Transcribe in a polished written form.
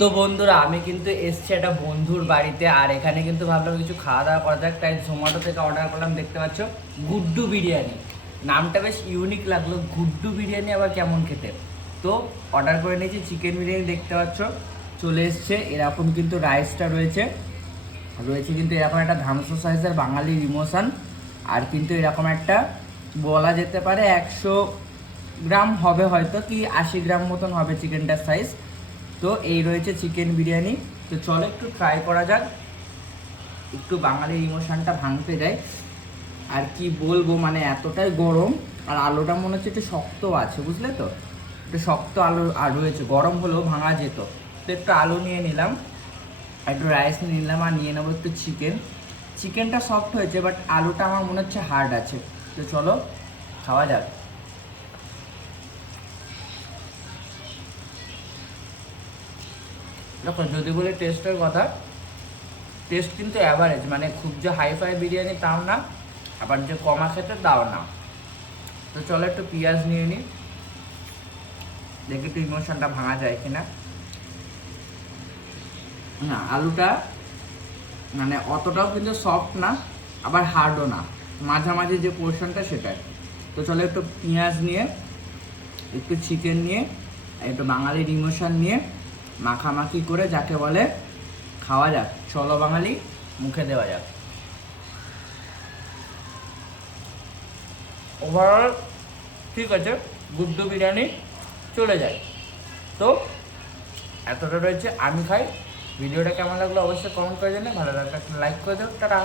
তো বন্ধুরা আমি কিন্তু এসছি একটা বন্ধুর বাড়িতে, আর এখানে কিন্তু ভাবলাম কিছু খাওয়া দাওয়া করা যাক, তাই জোম্যাটো থেকে অর্ডার করলাম। দেখতে পাচ্ছ গুড্ডু বিরিয়ানি, নামটা বেশ ইউনিক লাগলো। গুড্ডু বিরিয়ানি আবার কেমন খেতে। তো অর্ডার করে নিয়েছি চিকেন বিরিয়ানি, দেখতে পাচ্ছ চলে এসছে। এরকম কিন্তু রাইসটা রয়েছে রয়েছে কিন্তু এরকম একটা ধামসা সাইজের বাঙালির ইমোশন। আর কিন্তু এরকম একটা বলা যেতে পারে 100 গ্রাম হবে হয়তো, কি 80 গ্রাম মতন হবে চিকেনটার সাইজ। তো এই রয়েছে চিকেন বিরিয়ানি। তো চলো একটু ট্রাই করা যাক, একটু বাঙালির ইমোশনটা ভাঙতে দেয়। আর কি বলবো, মানে এতটাই গরম, আর আলুটা মনে হচ্ছে একটু শক্ত আছে, বুঝলে তো, একটু শক্ত আলু আর রয়েছে, গরম হলেও ভাঙা যেত। তো একটু আলু নিয়ে নিলাম, একটু রাইস নিয়ে নিলাম, আর নিয়ে নেবো একটু চিকেন। চিকেনটা সফট হয়েছে, বাট আলুটা আমার মনে হচ্ছে হার্ড আছে। তো চলো খাওয়া যাক। দেখো, যদি বলে টেস্টের কথা, টেস্ট কিন্তু অ্যাভারেজ, মানে খুব যে হাই ফাই বিরিয়ানি তাও না, আবার যে কমা খেতে তাও না। তো চলো একটু পেঁয়াজ নিয়ে নিই, দেখি একটু ইমোশনটা ভাঙা যায় কিনা। না, আলুটা মানে অতটাও কিন্তু সফট না, আবার হার্ডও না, মাঝামাঝি যে পোর্শনটা সেটাই। তো চলো একটু পেঁয়াজ নিয়ে, একটু চিকেন নিয়ে, একটু বাঙালির ইমোশন নিয়ে মাখামাখি করে যাকে বলে খাওয়া যাক। চলো বাঙালি, মুখে দেওয়া যাক। ওভারঅল ঠিক আছে, গুড্ডু বিরিয়ানি চলে যায়। তো এতটা রয়েছে, আমি খাই। ভিডিওটা কেমন লাগলো অবশ্যই কমেন্ট করে জানাবে, ভালো লাগলে একটা লাইক করে দেবো। টাটা।